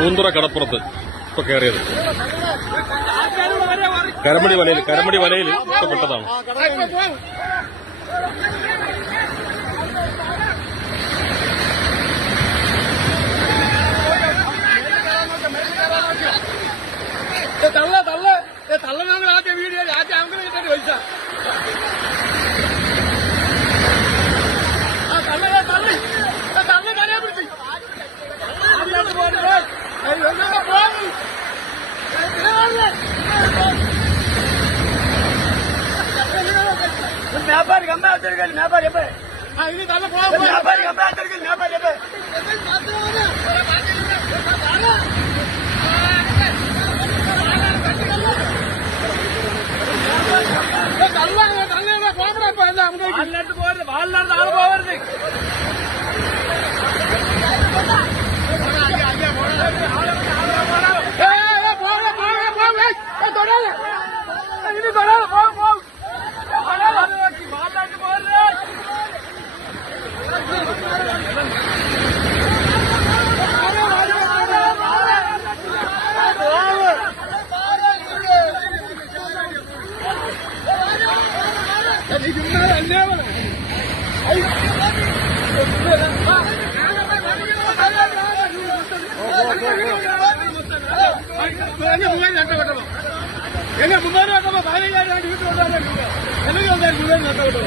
പൂന്തുറ കടപ്പുറത്ത് ഇപ്പൊ കയറിയത് കരമടി വലയിൽ ഇപ്പൊ പെട്ടതാണ്. തള്ളനാണ് ആദ്യ വീഡിയോ ആദ്യം അങ്ങനെ കിട്ടാൻ പൈസ തള്ളി തലയെ പിടിച്ചു വ്യാപാരി കമ്പാത്തിരിക്കൽ വ്യാപാരി ഇത് തള്ള പോകാൻ വ്യാപാരി കമ്പാത്തിരിക്കൽ വ്യാപാരി വാളിനടുത്ത് പോകരുത്, വാളിനടുത്ത് ആള് പോകരുത്. ഇനി തൊടാതെ പോകും വാളിനടുത്ത് പോകരുത്. എന്നെ 300 വെക്കുമ്പോ 15,000 വീട്ടിൽ കൊണ്ടുവരാൻ എനിക്ക് വന്നാൽ 300 നഷ്ടപ്പെട്ടു.